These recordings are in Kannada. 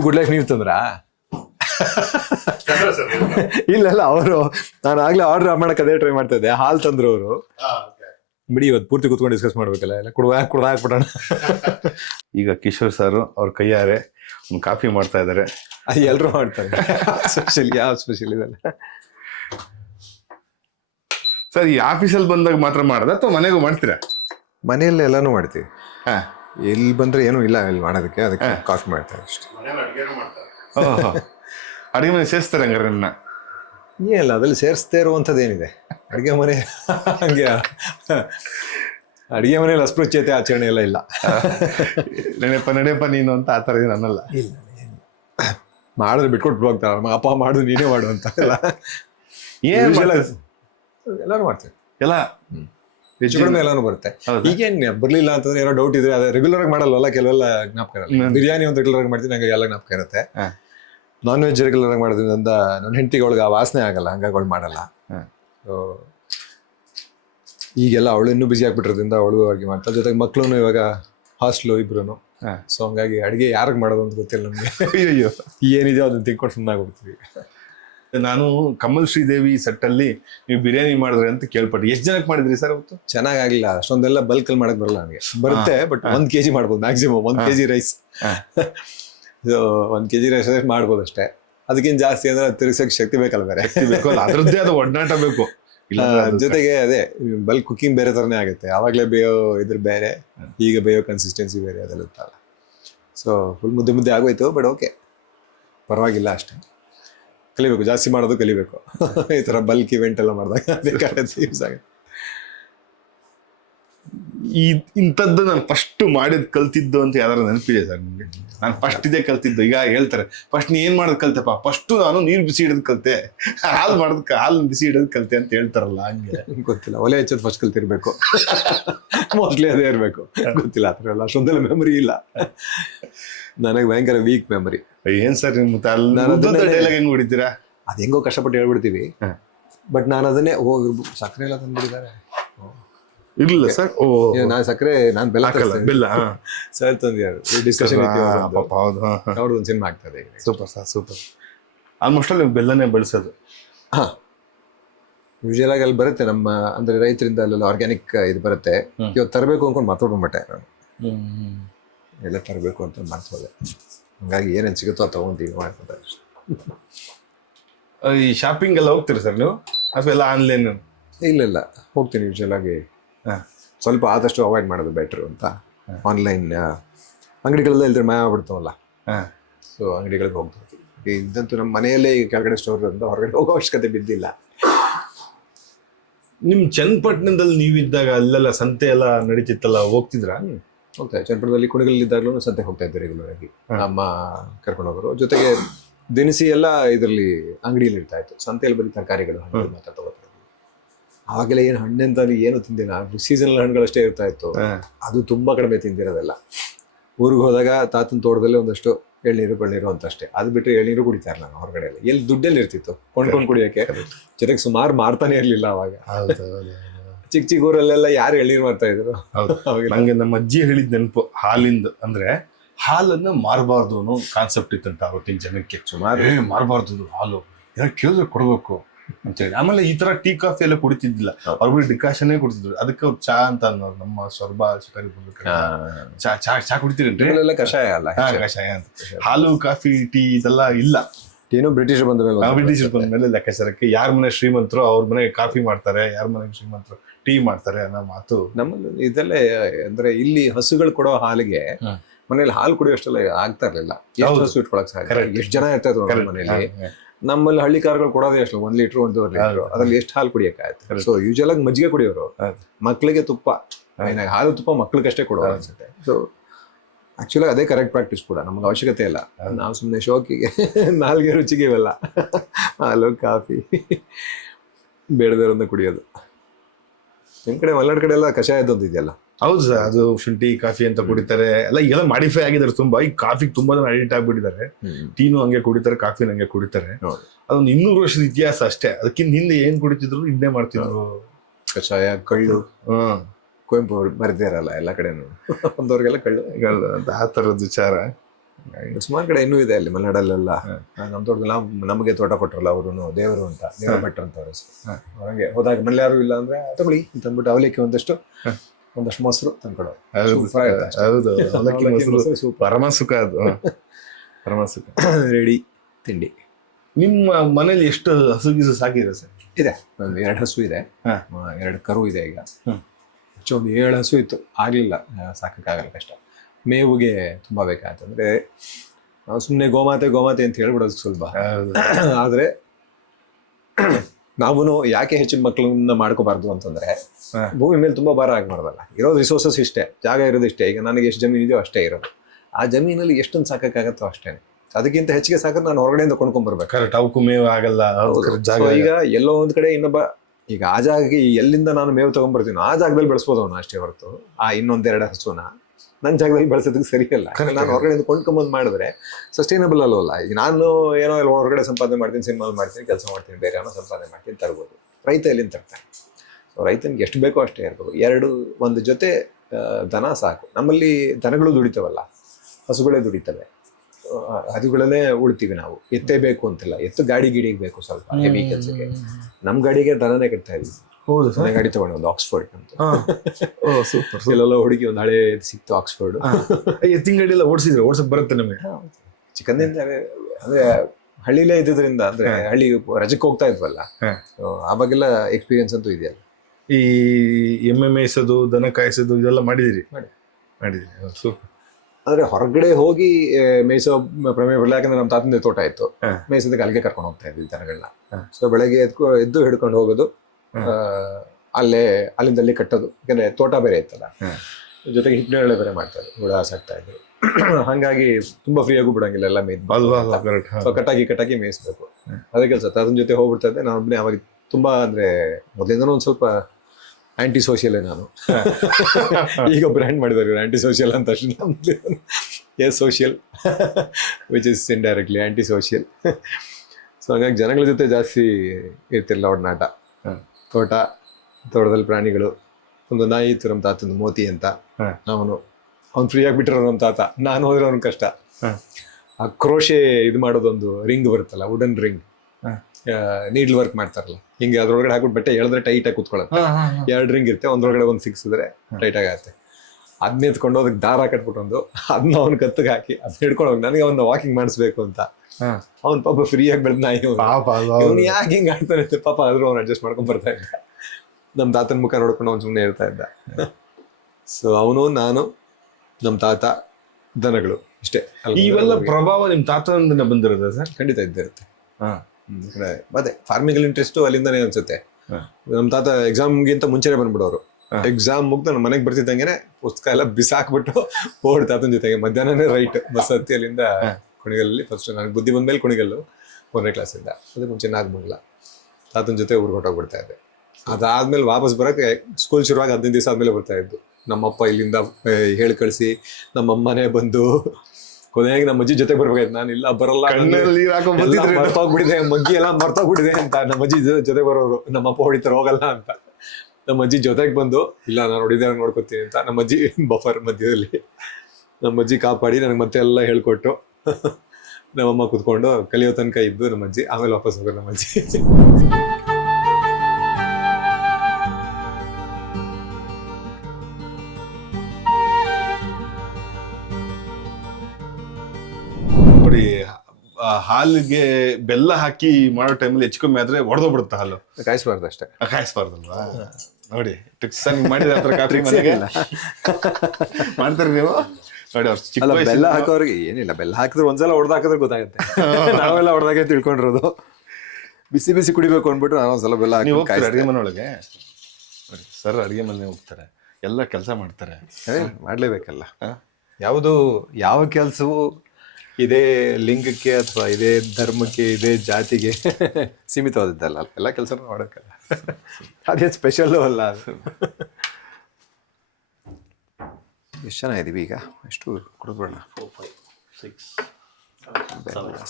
ನೀವು ಗುಡ್ ಲೈಫ್ ನೀವು ತಂದ್ರಾ? ಇಲ್ಲ ಇಲ್ಲ ಅವರು ನಾನು ಆಗ್ಲೇ ಆರ್ಡರ್ ಮಾಡಕ್ ಅದೇ ಟ್ರೈ ಮಾಡ್ತಾ ಇದ್ದೆ. ಹಾಲ್ ತಂದ್ರು ಅವರು. ಬಿಡಿ ಇವತ್ತು ಪೂರ್ತಿ ಕುತ್ಕೊಂಡು ಡಿಸ್ಕಸ್ ಮಾಡ್ಬೇಕಲ್ಲ ಎಲ್ಲ ಕುಡ್ದ ಕುಡ್ದ ಹಾಕ್ಬಿಡೋಣ. ಈಗ ಕಿಶೋರ್ ಸರ್ ಅವ್ರ ಕೈಯಾರೆ ಒಂದು ಕಾಫಿ ಮಾಡ್ತಾ ಇದ್ದಾರೆ ಅದು ಎಲ್ಲರೂ ಮಾಡ್ತಾರೆ. ಸ್ಪೆಷಲ್ ಯಾವ ಸ್ಪೆಷಲ್ ಇದೆಲ್ಲ? ಸರ್ ಈ ಆಫೀಸಲ್ಲಿ ಬಂದಾಗ ಮಾತ್ರ ಮಾಡೋದ ಅಥವಾ ಮನೆಗೂ ಮಾಡ್ತೀರಾ? ಮನೆಯಲ್ಲೇ ಎಲ್ಲಾನು ಮಾಡ್ತೀವಿ. ಹಾ. ಎಲ್ಲಿ ಬಂದ್ರೆ ಏನೂ ಇಲ್ಲ ಇಲ್ಲಿ ಮಾಡೋದಕ್ಕೆ ಅದಕ್ಕೆ ಕಾಫಿ ಮಾಡ್ತಾರೆ ಅಷ್ಟೇ. ಅಡುಗೆ ಮನೆ ಸೇರಿಸ್ತಾರೆ ಹಂಗಾರೆ ನನ್ನ ಏನಿಲ್ಲ ಅದ್ರಲ್ಲಿ ಸೇರಿಸ್ತೇ ಇರುವಂಥದ್ದು ಏನಿದೆ? ಅಡುಗೆ ಮನೆ ಹಂಗೆ. ಅಡುಗೆ ಮನೇಲಿ ಅಸ್ಪೃಶ್ಯತೆ ಆಚರಣೆ ಎಲ್ಲ ಇಲ್ಲ. ನಡೆಯಪ್ಪ ನಡೆಯಪ್ಪ ನೀನು ಅಂತ ಆ ಥರ ಏನು ಅನ್ನಲ್ಲ? ಇಲ್ಲ ಮಾಡಿದ್ರೆ ಬಿಟ್ಕೊಟ್ಟು ಹೋಗ್ತಾರೆ ನಮ್ಮ ಅಪ್ಪ ಮಾಡು ನೀನೇ ಮಾಡು ಅಂತ ಎಲ್ಲ. ಏನು ಎಲ್ಲರೂ ಮಾಡ್ತಾರೆ. ಎಲ್ಲ? ಹೆಚ್ಚು ಕಡಿಮೆ ಎಲ್ಲಾನು ಬರುತ್ತೆ. ಈಗ ಈಗೇನ್ ಬರ್ಲಿಲ್ಲ ಅಂತಂದ್ರೆ ಏನೋ ಡೌಟ್ ಇದ್ರೆ ಅದೇ ರೆಗ್ಯುಲರ್ ಆಗಿ ಮಾಡಲ್ವಲ್ಲ ಕೆಲವೆಲ್ಲ ಜ್ಞಾಪಕ ಇರಲ್ಲ. ಬಿರಿಯಾನಿ ಒಂದು ರೆಗ್ಯುಲರ್ ಆಗಿ ಮಾಡ್ತೀನಿ ನಂಗೆ ಎಲ್ಲ ಜ್ಞಾಪಕ ಇರುತ್ತೆ. ನಾನ್ ವೆಜ್ ರೆಗ್ಯುಲರ್ ಆಗಿ ಮಾಡೋದ್ರಿಂದ ನನ್ನ ಹೆಂಡತಿಗಳಿಗೆ ಒಳಗೆ ಆ ವಾಸನೆ ಆಗಲ್ಲ ಹಂಗಾಗಿ ಅವಳು ಮಾಡಲ್ಲ. So, ಈಗೆಲ್ಲ ಅವಳು ಇನ್ನೂ ಬಿಸಿ ಆಗ್ಬಿಟ್ಟಿರೋದ್ರಿಂದ ಅವಳು ಆಗಿ ಮಾಡ್ತಾಳೆ. ಜೊತೆಗೆ ಮಕ್ಳು ಇವಾಗ ಹಾಸ್ಟ್ಲು ಇಬ್ರು. ಸೊ ಹಂಗಾಗಿ ಅಡುಗೆ ಯಾರಿಗೆ ಮಾಡೋದು ಅಂತ ಗೊತ್ತಿಲ್ಲ ನಮಗೆ. ಅಯ್ಯೋ ಏನಿದೆಯೋ ಅದನ್ನ ತಿನ್ಕೊಂಡು ಸುಮ್ಮನೆ ಹೋಗ್ತೀವಿ. ನಾನು ಕಮಲ್ ಶ್ರೀದೇವಿ ಸೆಟ್ ಅಲ್ಲಿ ನೀವು ಬಿರಿಯಾನಿ ಮಾಡಿದ್ರೆ ಅಂತ ಕೇಳ್ಪಟ್ಟೆ. ಎಷ್ಟು ಜನಕ್ಕೆ ಮಾಡಿದ್ರಿ ಸರ್ ಅವತ್ತು? ಚೆನ್ನಾಗಾಗಿಲ್ಲ. ಅಷ್ಟೊಂದೆಲ್ಲ ಬಲ್ಕ್ ಅಲ್ಲಿ ಮಾಡಕ್ ಬರಲ್ಲ ನನಗೆ. ಬರುತ್ತೆ ಬಟ್ ಒಂದ್ ಕೆಜಿ ಮಾಡ್ಬೋದು ಮ್ಯಾಕ್ಸಿಮಮ್ ಒಂದ್ ಕೆಜಿ ರೈಸ್ ಒಂದ್ ಕೆಜಿ ರೈಸ್ ಮಾಡ್ಬೋದು ಅಷ್ಟೇ. ಅದಕ್ಕಿಂತ ಜಾಸ್ತಿ ಅಂದ್ರೆ ಅದ್ ತಿರ್ಗ್ಸಕ್ ಶಕ್ತಿ ಬೇಕಲ್ಲ ಬೇರೆ. ಅದ್ರದ್ದೇ ಅದು ಒಡನಾಟ ಬೇಕು. ಇಲ್ಲ ಜೊತೆಗೆ ಅದೇ ಬಲ್ಕ್ ಕುಕಿಂಗ್ ಬೇರೆ ತರನೇ ಆಗುತ್ತೆ. ಆವಾಗಲೇ ಬೇಯೋ ಇದ್ರ ಬೇರೆ ಈಗ ಬೇಯೋ ಕನ್ಸಿಸ್ಟೆನ್ಸಿ ಬೇರೆ ಅದೆಲ್ಲ ಸೊ ಫುಲ್ ಮುದ್ದೆ ಮುದ್ದೆ ಆಗೋಯ್ತು ಬಟ್ ಓಕೆ ಪರವಾಗಿಲ್ಲ ಅಷ್ಟೇ. ಕಲಿಬೇಕು ಜಾಸ್ತಿ ಮಾಡೋದು ಕಲಿಬೇಕು. ಈ ತರ ಬಲ್ಕ್ ಇವೆಂಟ್ ಎಲ್ಲ ಮಾಡಿದಾಗ ಬೇಕಾಗುತ್ತೆ ಯೂಸ್ ಆಗುತ್ತೆ. ಈ ಇಂಥದ್ದು ನಾನು ಫಸ್ಟ್ ಮಾಡಿದ್ ಕಲ್ತಿದ್ದು ಅಂತ ಯಾವ್ದಾರು ನೆನಪಿದೆ ಸರ್ ನಿಮ್ಗೆ? ನಾನು ಫಸ್ಟ್ ಇದೇ ಕಲ್ತಿದ್ದು ಈಗ ಹೇಳ್ತಾರೆ ಫಸ್ಟ್ ನೀ ಏನು ಮಾಡೋದು ಕಲ್ತೆಪ್ಪ ಫಸ್ಟ್ ನಾನು ನೀರು ಬಿಸಿ ಇಡೋದು ಕಲ್ತೆ. ಹಾಲು ಮಾಡೋದ್ ಹಾಲು ಬಿಸಿ ಇಡೋದು ಕಲ್ತೆ ಅಂತ ಹೇಳ್ತಾರಲ್ಲ ಹಂಗೆ. ಗೊತ್ತಿಲ್ಲ ಒಲೆ ಹಚ್ಚೋದು ಫಸ್ಟ್ ಕಲ್ತಿರ್ಬೇಕು. ಮೋಸ್ಟ್ಲಿ ಅದೇ ಇರಬೇಕು. ಗೊತ್ತಿಲ್ಲ ಆ ಥರ ಎಲ್ಲ ಅಷ್ಟೊಂದೆಲ್ಲ ಮೆಮರಿ ಇಲ್ಲ. ನನಗೆ ಭಯಂಕರ ವೀಕ್ ಮೆಮರಿ ಏನ್ ಸರ್ ನಿಮ್ ಮತ್ತೆ ಅಲ್ಲಿ ನಾನು ಉದ್ದದ ಅದನ್ನೇ- ಡೈಲಾಗ್ ಹೆಂಗ್ ಹೊಡಿತೀರಾ? ಅದು ಹೆಂಗೋ ಕಷ್ಟಪಟ್ಟು ಹೇಳ್ಬಿಡ್ತೀವಿ. ಬಟ್ ನಾನು ಅದನ್ನೇ ಓ ಸಕ್ಕರೆ ಎಲ್ಲ ತಂದ್ಬಿಟ್ಟಿದ್ದಾರೆ. ಇಲ್ಲ ಸರ್? ಓ. ನಾನು ಸಕ್ಕರೆ ನಾನು ಬೆಲ್ಲ ಬೆಲ್ಲ ಸರ್ ತಂದಿದ್ದಾರೆ ಡಿಸ್ಕಷನ್ ಪಾಪ ಹೌದು ಅವ್ರದ್ದು ಒಂದು ಸಿನಿಮಾ ಆಗ್ತದೆ ಸೂಪರ್ ಸರ್ ಸೂಪರ್. ಆಲ್ಮೋಸ್ಟ್ ಅಲ್ಲಿ ನೀವು ಬೆಲ್ಲನೇ ಬಳಸೋದು. ಹಾ. ಯೂಶಲ್ ಆಗಿ ಅಲ್ಲಿ ಬರುತ್ತೆ ನಮ್ಮ ಅಂದ್ರೆ ರೈತರಿಂದ ಅಲ್ಲೆಲ್ಲ ಆರ್ಗ್ಯಾನಿಕ್ ಇದು ಬರುತ್ತೆ. ಇವತ್ತು ತರಬೇಕು ಅಂದ್ಕೊಂಡು ಮಾತಾಡ್ಕೊಂಡ್ಬಿಟ್ಟೆ ನಾನು. ಎಲ್ಲ ತರಬೇಕು ಅಂತ ಮಾಡ್ತೋದೆ ಹಂಗಾಗಿ ಏನೇನು ಸಿಗುತ್ತೋ ತೊಗೊಂಡು ಮಾಡ್ಕೊಂಡೆ ಈ ಶಾಪಿಂಗ್ ಎಲ್ಲ ಹೋಗ್ತೀರಿ ಸರ್ ನೀವು? ಅಥವಾ ಎಲ್ಲ ಆನ್ಲೈನ್ ಇಲ್ಲ ಇಲ್ಲ. ಹೋಗ್ತೀನಿ ಯೂಶಲ್ ಆಗಿ. ಹಾ. ಸ್ವಲ್ಪ ಆದಷ್ಟು ಅವಾಯ್ಡ್ ಮಾಡೋದು ಬೆಟ್ರು ಅಂತ. ಆನ್ಲೈನ್ ಅಂಗಡಿಗಳೆಲ್ಲ ಇಲ್ದ್ರೆ ಮಾಯ ಆಗ್ಬಿಡ್ತಾವಲ್ಲ. ಹಾಂ. ಸೊ ಅಂಗಡಿಗಳಿಗೆ ಹೋಗ್ತೀವಿ ಇದಂತೂ ನಮ್ಮ ಮನೆಯಲ್ಲೇ ಈಗ ಕೆಳಗಡೆ ಸ್ಟೋರ್ ಅಂತ ಹೊರಗಡೆ ಹೋಗೋ ಅವಶ್ಯಕತೆ ಬಿದ್ದಿಲ್ಲ. ನಿಮ್ಮ ಚನ್ನಪಟ್ಟಣದಲ್ಲಿ ನೀವಿದ್ದಾಗ ಅಲ್ಲೆಲ್ಲ ಸಂತೆ ಎಲ್ಲ ನಡೀತಿತ್ತಲ್ಲ ಹೋಗ್ತಿದ್ರಾ? ಹೋಗ್ತಾ ಚನ್ನಪಟ್ಟಣದಲ್ಲಿ ಕುಣಿಗಲ್ಲಿದ್ದಾಗಲೂ ಸಂತೆ ಹೋಗ್ತಾ ಇದ್ದೆ ರೆಗ್ಯುಲರ್ ಆಗಿ. ಅಮ್ಮ ಕರ್ಕೊಂಡು ಹೋಗೋರು ಜೊತೆಗೆ ದಿನಸಿ ಎಲ್ಲ ಇದರಲ್ಲಿ ಅಂಗಡಿಯಲ್ಲಿ ಇರ್ತಾ ಇತ್ತು. ಸಂತೆಯಲ್ಲಿ ಬರೀ ತರಕಾರಿಗಳು ಹಣ್ಣು ಮಾತ್ರ ತಗೋತಾರೆ. ಆವಾಗೆಲ್ಲ ಏನು ಹಣ್ಣಂತ ಏನು ತಿಂದಿಲ್ಲ. ಸೀಸನಲ್ ಹಣ್ಣುಗಳಷ್ಟೇ ಇರ್ತಾ ಇತ್ತು. ಅದು ತುಂಬಾ ಕಡಿಮೆ ತಿಂದಿರೋದೆಲ್ಲ. ಊರಿಗೆ ಹೋದಾಗ ತಾತನ ತೋಟದಲ್ಲಿ ಒಂದಷ್ಟು ಎಳ್ನೀರು ಬೆಳ್ನೀರು ಅಂತ ಅಷ್ಟೇ ಅದು ಬಿಟ್ಟರೆ ಎಳ್ನೀರು ಕುಡಿತಾ ನಾನು ಹೊರಗಡೆ ಎಲ್ಲ ಎಲ್ಲಿ ದುಡ್ಡಲ್ಲಿ ಇರ್ತಿತ್ತು. ಕೊಂಡ್ಕೊಂಡು ಕುಡಿಯೋಕೆ ಜೊತೆಗೆ ಸುಮಾರು ಮಾರ್ತಾನೆ ಇರಲಿಲ್ಲ ಅವಾಗ. ಚಿಕ್ಕ ಚಿಕ್ಕ ಊರಲ್ಲೆಲ್ಲ ಯಾರು ಎಳೀರ್ ಮಾಡ್ತಾ ಇದ್ರು? ನಂಗೆ ನಮ್ಮ ಅಜ್ಜಿ ಹೇಳಿದ ನೆನಪು ಹಾಲಿಂದ. ಅಂದ್ರೆ ಹಾಲನ್ನ ಮಾರಬಾರ್ದು ಅನ್ನೋ ಕಾನ್ಸೆಪ್ಟ್ ಇತ್ತಂತ ಅವತ್ತಿನ ಜನಕ್ಕೆ ಸುಮಾರು ಮಾರಬಾರ್ದು. ಹಾಲು. ಯಾರು ಕೇಳಿದ್ರೆ ಕೊಡ್ಬೇಕು ಅಂತೇಳಿ. ಆಮೇಲೆ ಈ ತರ ಟೀ ಕಾಫಿ ಎಲ್ಲ ಕುಡಿತಿದ್ದಿಲ್ಲ. ಅವ್ರಿಗೆ ಡಿಕಾಶನೇ ಕುಡಿತಿದ್ರು. ಅದಕ್ಕೆ ಅವ್ರು ಚಾ ಅಂತ ಅನ್ನೋರು ನಮ್ಮ ಸ್ವರ್ಬ ಶಿಕಾರಿ ಚಾ ಚಾ ಚಾ ಕುಡಿತೀರೇನ್ರಿ? ಕಷಾಯ ಅಲ್ಲ ಕಷಾಯ ಅಂತ. ಹಾಲು ಕಾಫಿ ಟೀ ಇದೆಲ್ಲ ಇಲ್ಲ. ಏನು ಬ್ರಿಟಿಷರು ಬಂದ ಮೇಲೆ ಬ್ರಿಟಿಷ್ ಬ್ರಿಟಿಷರ್ ಬಂದ ಮೇಲೆ ಲೆಕ್ಕಾಚಾರಕ್ಕೆ ಯಾರ ಮನೆ ಶ್ರೀಮಂತರು ಅವ್ರ ಮನೆಗೆ ಕಾಫಿ ಮಾಡ್ತಾರೆ ಯಾರ ಮನೆಗೆ ಶ್ರೀಮಂತರು ಟೀ ಮಾಡ್ತಾರೆ ಅನ್ನೋ ಮಾತು ನಮ್ಮಲ್ಲಿ ಇದೆಲ್ಲ ಅಂದ್ರೆ ಇಲ್ಲಿ ಹಸುಗಳು ಕೊಡೋ ಹಾಲಿಗೆ. ಮನೇಲಿ ಹಾಲು ಕುಡಿಯೋಷ್ಟೆಲ್ಲ ಆಗ್ತಾ ಇರಲಿಲ್ಲ ಎಷ್ಟು. ಹಸು ಇಟ್ಕೊಳಕ್ ಸಾಧ್ಯ. ಎಷ್ಟು ಜನ ಇರ್ತಾ ಇದ್ರು ಮನೇಲಿ ನಮ್ಮಲ್ಲಿ ಹಳ್ಳಿ ಕಾರ್ಗಳು ಕೊಡೋದೇ ಎಷ್ಟು ಒಂದ್ ಲೀಟರ್ ಒಂದೂವರೆ ಲೀಟರ್. ಅದ್ರಲ್ಲಿ ಎಷ್ಟು ಹಾಲು ಕುಡಿಯಕ್ಕಾಗತ್ತೆ. ಸೊ ಯೂಶಲ್ ಆಗಿ ಮಜ್ಜಿಗೆ ಕುಡಿಯೋರು. ಮಕ್ಳಿಗೆ ತುಪ್ಪ ಹಾಲು ತುಪ್ಪ ಮಕ್ಳಿಗಷ್ಟೇ ಕೊಡೋರು. ಅನ್ಸುತ್ತೆ ಸೊ ಆಕ್ಚುಲಿ ಅದೇ ಕರೆಕ್ಟ್ ಪ್ರಾಕ್ಟೀಸ್ ಕೂಡ. ನಮ್ಗೆ ಅವಶ್ಯಕತೆ ಇಲ್ಲ. ನಾವು ಸುಮ್ಮನೆ ಶೋಕಿಗೆ ನಾಲ್ಗೆ ರುಚಿಗೆ ಇವೆಲ್ಲ ಹಾಲು ಕಾಫಿ. ಬೇಡದಿರೋದನ್ನ ಕುಡಿಯೋದು. ನಿಮ್ಮ ಕಡೆ ಮಲೆನಾಡು ಕಡೆ ಎಲ್ಲ ಕಷಾಯದೊಂದು ಇದೆಯಲ್ಲ? ಹೌದು ಸರ್. ಅದು ಶುಂಠಿ ಕಾಫಿ ಅಂತ ಕುಡಿತಾರೆ. ಎಲ್ಲ ಎಲ್ಲ ಮಾಡಿಫೈ ಆಗಿದ್ದಾರೆ. ತುಂಬಾ ಈ ಕಾಫಿಗೆ ತುಂಬಾ ಜನ ಅಡಿಕ್ಟ್ ಆಗಿಬಿಟ್ಟಿದ್ದಾರೆ. ಟೀನು ಹಂಗೆ ಕುಡಿತಾರೆ ಕಾಫಿನ ಹಂಗೆ ಕುಡಿತಾರೆ. ಹೌದು. ಅದೊಂದು ಇನ್ನೂರು ವರ್ಷದ ಇತಿಹಾಸ ಅಷ್ಟೇ. ಅದಕ್ಕಿಂತ ಹಿಂದೆ ಏನ್ ಕುಡಿತಿದ್ರು ಇದನ್ನೇ ಮಾಡ್ತಿದ್ರು. ಕಷಾಯ ಕಳ್ಳು. ಹ್ಮ್. ಕುವೆಂಪು ಅವ್ರು ಬರೆದೇ ಇರಲ್ಲ ಎಲ್ಲ ಕಡೆನೂ. ಒಂದವ್ರಿಗೆಲ್ಲ ಕಳ್ಳ ಅಂತ ಆ ಥರದ ವಿಚಾರ. ಸುಮಾರು ಕಡೆ ಇನ್ನೂ ಇದೆ ಅಲ್ಲಿ ಮಲೆನಾಡಲ್ಲೆಲ್ಲ. ನಮ್ಮ ತೋಟದಲ್ಲಿ ನಾವು ನಮಗೆ ತೋಟ ಕೊಟ್ಟರಲ್ಲ ಅವರು ದೇವರು ಅಂತ ದೇವರ ಭಟ್ರು ಅಂತ ಅವ್ರ. ಹೊರಗೆ ಹೋದಾಗ ಮನೇಲಿ ಯಾರು ಇಲ್ಲ ಅಂದ್ರೆ ತಗೊಳ್ಳಿ ಅಂತ ಅಂದ್ಬಿಟ್ಟು ಅವಲಕ್ಕಿ ಒಂದಷ್ಟು ಒಂದಷ್ಟು ಮೊಸರು ತಂದ್ಕೊಡೋ ಹೌದು. ಅವಲಕ್ಕಿ ಮೊಸರು ಪರಮ ಸುಖ ಅದು. ಪರಮ ಸುಖ. ರೆಡಿ ತಿಂಡಿ. ನಿಮ್ಮ ಮನೇಲಿ ಎಷ್ಟು ಹಸು ಗಿಸು ಸಾಕಿದ್ರೆ ಸರ್? ಇದೆ. ಒಂದು ಎರಡು ಹಸು ಇದೆ. ಎರಡು ಕರು ಇದೆ ಈಗ. ಹೆಚ್ಚು ಒಂದು ಏಳು ಹಸು ಇತ್ತು. ಆಗಲಿಲ್ಲ. ಸಾಕಕ್ಕಾಗಲ್ಲ ಕಷ್ಟ. ಮೇವುಗೆ ತುಂಬ ಅಂದರೆ ಸುಮ್ಮನೆ ಗೋಮಾತೆ ಗೋಮಾತೆ ಅಂತ ಹೇಳ್ಬಿಡೋದು ಸುಲಭ ಆದರೆ ನಾವು ಯಾಕೆ ಹೆಚ್ಚಿನ ಮಕ್ಕಳನ್ನ ಮಾಡ್ಕೋಬಾರ್ದು ಅಂತಂದ್ರೆ. ಭೂಮಿ ಮೇಲೆ ತುಂಬಾ ಭಾರ ಆಗಬಾರ್ದಲ್ಲ. ಇರೋದು ರಿಸೋರ್ಸಸ್ ಇಷ್ಟೇ. ಜಾಗ ಇರೋದು ಇಷ್ಟೇ ಈಗ ನನಗೆ ಎಷ್ಟು ಜಮೀನು ಇದೆಯೋ ಅಷ್ಟೇ ಇರೋದು. ಆ ಜಮೀನಲ್ಲಿ ಎಷ್ಟೊಂದು ಸಾಕಾಗತ್ತೋ ಅಷ್ಟೇ ಅದಕ್ಕಿಂತ ಹೆಚ್ಚಿಗೆ ಸಾಕತ್ ನಾನು ಹೊರಗಡೆಯಿಂದ ಕೊಂಡ್ಕೊಂಡ್ಬರ್ಬೇಕು. ಕರೆಕ್ಟ್ ಅವಕ್ಕೂ ಮೇವು ಆಗಲ್ಲ ಈಗ ಎಲ್ಲೋ ಒಂದು ಕಡೆ ಇನ್ನೊಬ್ಬ ಈಗ ಆ ಜಾಗಕ್ಕೆ ಎಲ್ಲಿಂದ ನಾನು ಮೇವು ತಗೊಂಡ್ಬರ್ತೀನಿ ಆ ಜಾಗದಲ್ಲಿ ಬೆಳೆಸ್ಬೋದು ಅವನು ಅಷ್ಟೇ ಹೊರತು. ಆ ಇನ್ನೊಂದೆರಡು ಹಸುನ ನನ್ನ ಜಾಗದಲ್ಲಿ ಬೆಳೆಸೋದಕ್ಕೆ ಸರಿಯಲ್ಲ. ನಾನು ಹೊರಗಡೆಯಿಂದ ಕೊಂಡ್ಕೊಂಬಂದು ಮಾಡಿದ್ರೆ ಸಸ್ಟೈನಬಲ್ ಅಲ್ವಲ್ಲ? ಈಗ ನಾನು ಏನೋ ಎಲ್ಲ ಹೊರಗಡೆ ಸಂಪಾದನೆ ಮಾಡ್ತೀನಿ ಸಿನಿಮಾ ಮಾಡ್ತೀನಿ ಕೆಲಸ ಮಾಡ್ತೀನಿ ಬೇರೆ ಏನೋ ಸಂಪಾದನೆ ಮಾಡ್ತೀನಿ ತರ್ಬೋದು. ರೈತ ಎಲ್ಲಿಂದ ತರ್ತಾನೆ ಸೊ ರೈತನಿಗೆ ಎಷ್ಟು ಬೇಕೋ ಅಷ್ಟೇ ಇರ್ಬೋದು. ಎರಡು ಒಂದು ಜೊತೆ ದನ ಸಾಕು. ನಮ್ಮಲ್ಲಿ ದನಗಳು ದುಡಿತವಲ್ಲ ಹಸುಗಳೇ ದುಡಿತವೆ. ಆ, ಹಸುಗಳಲ್ಲೇ ಉಳ್ತೀವಿ ನಾವು. ಎತ್ತೇ ಬೇಕು ಅಂತಿಲ್ಲ. ಎತ್ತು ಗಾಡಿ ಗಿಡಿಗೆ ಬೇಕು ಸ್ವಲ್ಪ ಹೆವಿ ಕೆಲಸಕ್ಕೆ. ನಮ್ಮ ಗಾಡಿಗೆ ದನನೇ ಕಟ್ತಾ ಇದ್ವಿ ಹೌದು ಮನೆ ಗಾಡಿ ತಗೊಂಡು ಒಂದು ಆಕ್ಸ್ಫರ್ಡ್ ಅಂತ. ಓ ಸೂಪರ್ ಇಲ್ಲೆಲ್ಲ ಹುಡುಗಿ ಒಂದು ಹಳೆ ಸಿಕ್ತು ಆಕ್ಸ್ಫರ್ಡ್ ಎತ್ತಿನ ಗಾಡಿ ಎಲ್ಲ ಓಡಿಸಿದ್ರೆ ಓಡ್ಸಕ್ ಬರುತ್ತೆ ನಮಗೆ. ಚಿಕ್ಕಂದಿಂದ ಅಂದ್ರೆ ಹಳ್ಳಿಲೇ ಇದ್ದಿದ್ರಿಂದ ಅಂದ್ರೆ ಹಳ್ಳಿ ರಜಕ್ಕೆ ಹೋಗ್ತಾ ಇದ್ವಲ್ಲ. ಆವಾಗೆಲ್ಲ ಎಕ್ಸ್ಪೀರಿಯನ್ಸ್ ಅಂತೂ ಇದೆಯಲ್ಲ. ಈ ಎಮ್ಮೆ ಮೇಯಿಸೋದು ದನ ಕಾಯಿಸೋದು ಇದೆಲ್ಲ ಮಾಡಿದಿರಿ ಮಾಡಿ. ಮಾಡಿದಿರಿ ಸೂಪರ್. ಆದ್ರೆ ಹೊರಗಡೆ ಹೋಗಿ ಮೇಯಿಸೋ ಪ್ರಮೇಯ ಬರಲ್ಲ ಯಾಕಂದ್ರೆ ನಮ್ಮ ತಾತಂದೆ ತೋಟ ಇತ್ತು. ಮೇಯಿಸೋದಕ್ಕೆ ಅಲ್ಲಿಗೆ ಕರ್ಕೊಂಡು ಹೋಗ್ತಾ ಇದ್ವಿ ದನಗಳನ್ನ. ಸೊ ಬೆಳಗ್ಗೆ ಎದ್ಕೊ ಎದ್ದು ಹಿಡ್ಕೊಂಡು ಹೋಗೋದು ಅಲ್ಲೇ ಅಲ್ಲಿಂದ ಅಲ್ಲಿ ಕಟ್ಟೋದು. ಯಾಕಂದ್ರೆ ತೋಟ ಬೇರೆ ಇತ್ತಲ್ಲ. ಜೊತೆಗೆ ಹಿಟ್ಟಿನ ಬೇರೆ ಮಾಡ್ತಾರೆ ಹುಳ ಸಾಕ್ತಾ ಇದ್ರು. ಹಂಗಾಗಿ ತುಂಬಾ ಫ್ರೀ ಆಗು ಬಿಡಂಗಿಲ್ಲ ಎಲ್ಲ ಮೇಯ್ದು. ಕಟ್ಟಾಗಿ ಕಟ್ಟಾಗಿ ಮೇಯಿಸ್ಬೇಕು. ಅದೇ ಕೆಲಸ ತಾತನ ಜೊತೆ ಹೋಗ್ಬಿಡ್ತಾ ಇದ್ದೆ. ನಾನು ಒಬ್ಬನೇ ಅವಾಗ ತುಂಬಾ ಅಂದ್ರೆ ಮೊದಲಿಂದನೂ ಒಂದು ಸ್ವಲ್ಪ ಆಂಟಿ ಸೋಷಿಯಲೇ ನಾನು. ಈಗ ಬ್ರ್ಯಾಂಡ್ ಮಾಡಿದ್ದಾರೆ ಆಂಟಿ ಸೋಷಿಯಲ್ ಅಂತ a social which is indirectly anti social so ಹಾಗಾಗಿ ಜನಗಳ ಜೊತೆ ಜಾಸ್ತಿ ಇರ್ತಿರಲಿಲ್ಲ ಒಡನಾಟ ನಾಟ. ತೋಟ ತೋಟದಲ್ಲಿ ಪ್ರಾಣಿಗಳು ಒಂದು ನಾಯಿ ಇತ್ತು ನಮ್ಮ ತಾತಂದು ಮೋತಿ ಅಂತ. ಅವನು ಅವ್ನು ಫ್ರೀ ಆಗಿಬಿಟ್ಟಿರೋ ನಮ್ಮ ತಾತ. ನಾನು ಹೋದ್ರೆ ಅವ್ನ ಕಷ್ಟ. ಆ ಕ್ರೋಶೆ ಇದು ಮಾಡೋದೊಂದು ರಿಂಗ್ ಬರುತ್ತಲ್ಲ ವುಡನ್ ರಿಂಗ್. ನೀಡ್ಲ್ ವರ್ಕ್ ಮಾಡ್ತಾರಲ್ಲ. ಹಿಂಗೆ ಅದ್ರೊಳಗಡೆ ಹಾಕ್ಬಿಟ್ಟು ಬಟ್ಟೆ ಎಳೆದ್ರೆ ಟೈಟ್ ಆಗಿ ಕುತ್ಕೊಳ್ಳುತ್ತೆ ಎರಡು ರಿಂಗ್ ಇರುತ್ತೆ ಒಂದ್ರೊಳಗಡೆ ಒಂದು ಸಿಕ್ಸಿದ್ರೆ ಟೈಟ್ ಆಗತ್ತೆ. ಅದನ್ನ ಎತ್ಕೊಂಡು ಅದಕ್ಕೆ ದಾರ ಕಟ್ಬಿಟ್ಟೊಂದು ಅದನ್ನ ಅವ್ನ ಕತ್ತಿಗೆ ಹಾಕಿ ಅದ್ ಹಿಡ್ಕೊಂಡು ನನಗೆ ಅವನ್ನ ವಾಕಿಂಗ್ ಮಾಡಿಸ್ಬೇಕು ಅಂತ. ಅವ್ನ್ ಪಾಪ ಫ್ರೀ ಆಗಿ ಬೆಳೆದ ನಾಯಿ ಅವ್ನು. ಯಾಕೆ ಹಿಂಗ್ ಆಡ್ತಾನೆ ಪಾಪ ಆದ್ರೂ ಅವ್ನು ಅಡ್ಜಸ್ಟ್ ಮಾಡ್ಕೊಂಡ್ ಬರ್ತಾ ಇದ್ದ. ನಮ್ ತಾತನ ಮುಖ ನೋಡ್ಕೊಂಡು ಅವ್ನು ಸುಮ್ಮನೆ ಇರ್ತಾ ಇದ್ದ. ಸೊ ಅವನು ನಾನು ನಮ್ ತಾತ ದನಗಳು ಇಷ್ಟೇ. ಇವೆಲ್ಲ ಪ್ರಭಾವ ನಿಮ್ ತಾತನಿಂದ ಬಂದಿರುತ್ತೆ ಸರ್? ಖಂಡಿತ ಇದ್ದಿರುತ್ತೆ. ಹಾ. ಕಡೆ ಮತ್ತೆ ಫಾರ್ಮಿಂಗ್ ಇಂಟ್ರೆಸ್ಟ್ ಅಲ್ಲಿಂದನೇ ಅನ್ಸುತ್ತೆ. ನಮ್ಮ ನಮ್ ತಾತ ಎಕ್ಸಾಮ್ಗಿಂತ ಮುಂಚೆನೆ ಬಂದ್ಬಿಡೋರು. ಎಕ್ಸಾಮ್ ಮುಗ್ದು ನಾನು ಮನೆಗೆ ಬರ್ತಿದ್ದಂಗೆನೆ ಪುಸ್ತಕ ಎಲ್ಲ ಬಿಸಾಕ್ಬಿಟ್ಟು ಓಡ್ ತಾತನ ಜೊತೆಗೆ. ಮಧ್ಯಾಹ್ನನೇ ರೈಟ್ ಬಸ್ ಹತ್ತಿ ಅಲ್ಲಿಂದ. ಕುಣಿಗಲ್ಲಿ ಫಸ್ಟ್ ನನಗೆ ಬುದ್ಧಿ ಬಂದ್ಮೇಲೆ ಕುಣಿಗಲ್ಲು ಮೂರನೇ ಕ್ಲಾಸಿಂದ ಅದಕ್ಕೆ ಮುಂಚೆ ನಾಗಮಂಗಲ. ತಾತನ ಜೊತೆ ಊರಿಗೆ ಹೊಟ್ಟೋಗ್ಬಿಡ್ತಾ ಇದ್ದೆ. ಅದಾದ್ಮೇಲೆ ವಾಪಸ್ ಬರಕ್ಕೆ ಸ್ಕೂಲ್ ಶುರುವಾಗಿ ಹದಿನೈದು ದಿವಸ ಆದ್ಮೇಲೆ ಬರ್ತಾ ಇದ್ದು. ನಮ್ಮಪ್ಪ ಇಲ್ಲಿಂದ ಹೇಳಿ ಕಳಿಸಿ ನಮ್ಮಮ್ಮನೇ ಬಂದು ಕೊನೆಯಾಗಿ ನಮ್ಮ ಅಜ್ಜಿ ಜೊತೆ ಬರ್ಬೇಕಾಯ್ತು. ನಾನು ಇಲ್ಲ ಬರಲ್ಲ ಕಣ್ಣಲ್ಲಿ ಮರ್ತೋಗ್ಬಿಟ್ಟಿದೆ ಮಗ್ಗಿ ಎಲ್ಲ ಮರ್ತೋಗ್ಬಿಟ್ಟಿದೆ ಅಂತ ನಮ್ಮ ಅಜ್ಜಿ ಜೊತೆ ಬರೋರು. ನಮ್ಮ ಅಪ್ಪ ಹೊಡಿತಾರೆ ಹೋಗಲ್ಲ ಅಂತ. ನಮ್ಮ ಅಜ್ಜಿ ಜೊತೆಗೆ ಬಂದು ಇಲ್ಲ ನಾನು ಹೊಡಿದಾಗ ನೋಡ್ಕೊತೀನಿ ಅಂತ ನಮ್ಮ ಅಜ್ಜಿ ಬಫರ್ ಮಧ್ಯದಲ್ಲಿ. ನಮ್ಮ ಅಜ್ಜಿ ಕಾಪಾಡಿ ನನಗೆ ಮತ್ತೆ ಎಲ್ಲ ಹೇಳ್ಕೊಟ್ಟು. ನಮ್ಮಮ್ಮ ಕುತ್ಕೊಂಡು ಕಲಿಯೋ ತನಕ ಇದ್ದು ನಮ್ಮ ಅಜ್ಜಿ ಆಮೇಲೆ ವಾಪಸ್ ಹೋಗೋದು ನಮ್ಮ ಅಜ್ಜಿ. ಹಾಲಿಗೆ ಬೆಲ್ಲ ಹಾಕಿ ಮಾಡೋ ಟೈಮಲ್ಲಿ ಹೆಚ್ಚು ಕಮ್ಮಿ ಆದ್ರೆ ಒಡೆದೋಗ್ಬಿಡುತ್ತೆ ಹಾಲು. ಕಾಯಿಸ್ಬಾರ್ದು ಅಷ್ಟೇ. ಕಾಯಿಸ್ಬಾರ್ದಲ್ವಾ? ನೋಡಿ ಟ್ರಿಕ್ಸ್ ಮಾಡಿದ ಹತ್ರ ಕಾಫಿ ಮನೆಗೆ? ಮಾಡ್ತಾರೆ ನೀವು? ನೋಡಿ ಅವ್ರು ಚಿಕ್ಕ ಬೆಲ್ಲ ಹಾಕೋರಿಗೆ ಏನಿಲ್ಲ. ಬೆಲ್ಲ ಹಾಕಿದ್ರೆ ಒಂದ್ಸಲ ಹೊಡೆದು ಹಾಕಿದ್ರೆ ಗೊತ್ತಾಗುತ್ತೆ. ನಾವೆಲ್ಲ ಹೊಡೆದಾಗೆ ತಿಳ್ಕೊಂಡಿರೋದು. ಬಿಸಿ ಬಿಸಿ ಕುಡಿಬೇಕು ಅಂದ್ಬಿಟ್ಟು ನಾನು ಒಂದ್ಸಲ ಬೆಲ್ಲ ಹಾಕಿ ಅಡುಗೆ ಮನೆಯೊಳಗೆ? ನೋಡಿ ಸರ್ ಅಡುಗೆ ಮನೆ ಹೋಗ್ತಾರೆ. ಎಲ್ಲ ಕೆಲಸ ಮಾಡ್ತಾರೆ. ಮಾಡ್ಲೇಬೇಕಲ್ಲ? ಯಾವುದು? ಯಾವ ಕೆಲಸವು ಇದೇ ಲಿಂಗಕ್ಕೆ ಅಥವಾ ಇದೇ ಧರ್ಮಕ್ಕೆ ಇದೇ ಜಾತಿಗೆ ಸೀಮಿತವಾದದ್ದಲ್ಲ. ಎಲ್ಲ ಕೆಲಸ ಮಾಡೋಕ್ಕಲ್ಲ ಅದೇ ಸ್ಪೆಷಲ್ಲು ಅಲ್ಲ ಅದು. ಎಷ್ಟು ಜನ ಇದ್ದೀವಿ ಈಗ? ಎಷ್ಟು ಕೊಡ್ಬೋಣ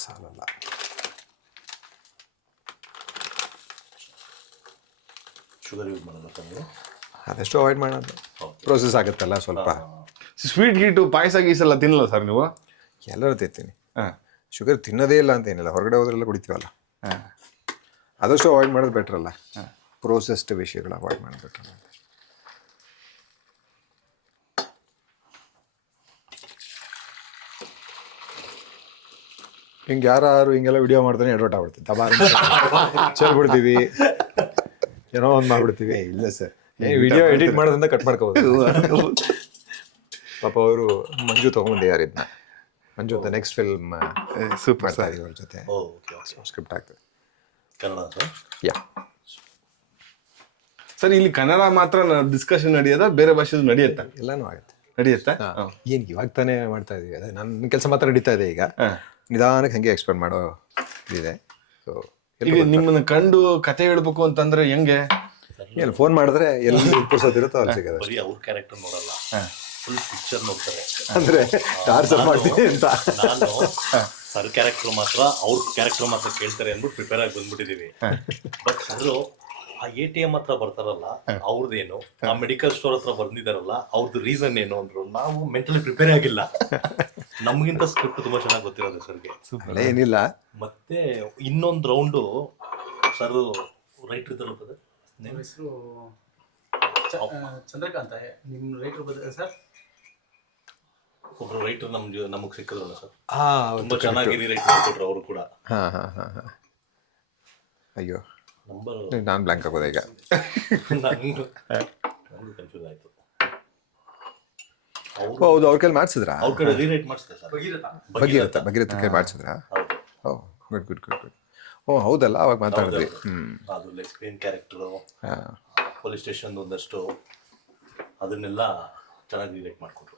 ಸಾಲಲ್ಲ. ಅದೆಷ್ಟು ಅವಾಯ್ಡ್ ಮಾಡೋದು. ಪ್ರೋಸೆಸ್ ಆಗುತ್ತಲ್ಲ ಸ್ವಲ್ಪ. ಸ್ವೀಟ್ ಗೀಟು ಪಾಯಸ ಗೀಸೆಲ್ಲ ತಿನ್ನಲ್ಲ ಸರ್ ನೀವು? ಎಲ್ಲರೂ ತಿಂತೀನಿ. ಹಾಂ. ಶುಗರ್ ತಿನ್ನೋದೇ ಇಲ್ಲ ಅಂತ ಏನಿಲ್ಲ. ಹೊರಗಡೆ ಹೋದ್ರೆಲ್ಲ ಕುಡಿತೀವಲ್ಲ? ಹಾಂ. ಅದಷ್ಟು ಅವಾಯ್ಡ್ ಮಾಡೋದು ಬೆಟ್ರಲ್ಲ ಅಲ್ಲ? ಪ್ರೋಸೆಸ್ಡ್ ವಿಷಯಗಳು ಅವಾಯ್ಡ್ ಮಾಡೋದು ಬೆಟ್ರ್ ಅಲ್ಲ ಹಿಂಗೆ ಯಾರು ಹಿಂಗೆಲ್ಲ ವಿಡಿಯೋ ಮಾಡ್ತಾನೆ ಎಡವಟ್ ಆಗ್ಬಿಡ್ತೀವಿ ತಬಾರ್ ಚೆಲ್ಬಿಡ್ತೀವಿ ಏನೋ ಒಂದು ಮಾಡ್ಬಿಡ್ತೀವಿ. ಇಲ್ಲ ಸರ್. ವಿಡಿಯೋ ಎಡಿಟ್ ಮಾಡೋದ್ರಿಂದ ಕಟ್ ಮಾಡ್ಕೋಬೋದು. ಪಾಪ ಅವರು ಮಂಜು ತೊಗೊಂಬಂದಿದ್ದಾರೆ ಇದನ್ನ Manju the next film super sir. ಇದೀವಿ ಅವ್ರ ಜೊತೆ. ಓ ಓಕೆ ಓಕೆ ಸ್ಕ್ರಿಪ್ಟ್ ಆಗ್ತದೆ. ಕನ್ನಡ ಸರ್ ಯಾ ಸರ್ ಇಲ್ಲಿ ಕನ್ನಡ ಮಾತ್ರ ಡಿಸ್ಕಷನ್ ನಡೆಯೋದಾ? ಬೇರೆ ಭಾಷೆದು ನಡೆಯುತ್ತಾ? ಎಲ್ಲಾನು ಆಗುತ್ತೆ. ನಡೆಯುತ್ತಾ? ಏನು ಇವಾಗ ತಾನೇ ಮಾಡ್ತಾ ಇದೀವಿ? ಅದೇ ನನ್ನ ಕೆಲಸ ಮಾತ್ರ ನಡೀತಾ ಇದೆ ಈಗ. ನಿಧಾನಕ್ಕೆ ಹಂಗೆ ಎಕ್ಸ್ಪ್ಲೇನ್ ಮಾಡೋ ಇದೆ ಸೊ ಇಲ್ಲಿ ನಿಮ್ಮನ್ನ ಕಂಡು ಕತೆ ಹೇಳ್ಬೇಕು ಅಂತಂದ್ರೆ ಹೆಂಗೆ? ಏನು ಫೋನ್ ಮಾಡಿದ್ರೆ ಎಲ್ಲಿ ಪುರ್ಸೋದಿರುತ್ತೋ ಅಲ್ಲಿ ಸಿಗೋದು ಅವ್ರ ಕ್ಯಾರೆಕ್ಟರ್ ನೋಡಲ್ಲ. ಫುಲ್ ಪಿಕ್ಚರ್ ನೋಡ್ತಾರೆ. ಅಂದ್ರೆ ಟಾರ್ಚರ್ ಮಾಡ್ತೀನಿ ಅಂತ. ನಾನು ಸರ್ ಕ್ಯಾರೆಕ್ಟರ್ ಮಾತ್ರ ಅವ್ರ ಕ್ಯಾರೆಕ್ಟರ್ ಮಾತ್ರ ಕೇಳ್ತಾರೆ ಅಂದ್ಬಿಟ್ಟು ಪ್ರಿಪೇರ್ ಆಗಿ ಬಂದ್ಬಿಟ್ಟಿದೀವಿ. ಬಟ್ ಅವರು ಆ ಎ ಟಿ ಎಂ ಹತ್ರ ಬರ್ತಾರಲ್ಲ ಅವ್ರದ್ದೇನು ಆ ಮೆಡಿಕಲ್ ಸ್ಟೋರ್ ಹತ್ರ ಬಂದಿದಾರಲ್ಲ ಅವ್ರದ್ದು ರೀಸನ್ ಏನು ಅಂದ್ರು ನಾವು ಮೆಂಟಲಿ ಪ್ರಿಪೇರ್ ಆಗಿಲ್ಲ. ನಮಗಿಂತ ಸ್ಕ್ರಿಪ್ಟ್ ತುಂಬಾ ಚೆನ್ನಾಗಿ ಗೊತ್ತಿರೋದು ಸರ್ಗೆ. ಏನಿಲ್ಲ. ಮತ್ತೆ ಇನ್ನೊಂದು ರೌಂಡು ಸರ್ ರೈಟರ್ ಇದ್ದಾರಲ್ಲ ಬ್ರದರ್ ನಿಮ್ಮ ಹೆಸರು ಚಂದ್ರಕಾಂತ ನಿಮ್ಮ ರೈಟರ್ ಬ್ರದರ್ ಸರ್ ಒಬ್ರು ರೈಟರ್ ನಮ್ ನಮಗೆ ಸಿಕ್ಕಿದ್ರಲ್ಲ ಸರ್ ಹಾ ತುಂಬಾ ಚೆನ್ನಾಗಿ ರೈಟ್ ಮಾಡ್ಕೊಟ್ರು ಅವರು ಕೂಡ. ಹಾ ಹಾ ಹಾ ಹಾ. ಅಯ್ಯೋ. ನಂಬರ್ ನಾನು ಬ್ಲ್ಯಾಂಕ್ ಆಗೋದ ಈಗ? ನಂದು. ಕನ್ಫ್ಯೂಸ್ ಆಯ್ತು. ಅವ್ರು ಹೌದು ಅವ್ರ ಕೈಲಿ ಮಾಡಿಸಿದ್ರಾ? ಅವ್ರ ಕಡೆ ರೀರೈಟ್ ಮಾಡಿಸ್ದೆ ಸರ್ ಭಗೀರಥ. ಭಗೀರಥ ಕೈ ಮಾಡಿಸಿದ್ರಾ? ಹೌದು. ಓ ಗುಡ್ ಗುಡ್ ಗುಡ್ ಗುಡ್ ಓ ಹೌದಲ್ಲ ಅವಾಗ ಮಾತಾಡಿದ್ವಿ. ಹ್ಮ್. ಅದು ಲೈಕ್ ಸ್ಕ್ರೀನ್ ಕ್ಯಾರೆಕ್ಟರ್ ಹಾ. ಪೊಲೀಸ್ ಸ್ಟೇಷನ್ ಒಂದಷ್ಟು ಅದನ್ನೆಲ್ಲ ಚೆನ್ನಾಗಿ ರೀರೈಟ್ ಮಾಡ್ಕೊಟ್ರು.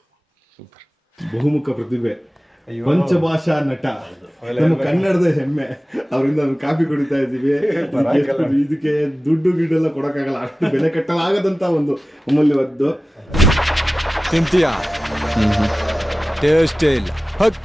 ಬಹುಮುಖ ಪ್ರತಿಭೆ. ಪಂಚಭಾಷಾ ನಟ. ನಮ್ಮ ಕನ್ನಡದ ಹೆಮ್ಮೆ. ಅವರಿಂದ ಕಾಫಿ ಕಾಪಿ ಕುಡಿತಾ ಇದ್ದೀವಿ. ಇದಕ್ಕೆ- ಇದಕ್ಕೆ ದುಡ್ಡು ಗಿಡ್ಡೆಲ್ಲ ಕೊಡಕ್ಕಾಗಲ್ಲ. ಅಷ್ಟು ಬೆಲೆ ಕಟ್ಟಲಾಗದಂತ ಒಂದು ಅಮೂಲ್ಯವದ್ದು. ತಿಂತೀಯ? ಟೇಸ್ಟೇ ಇಲ್ಲ. ಹಕ್.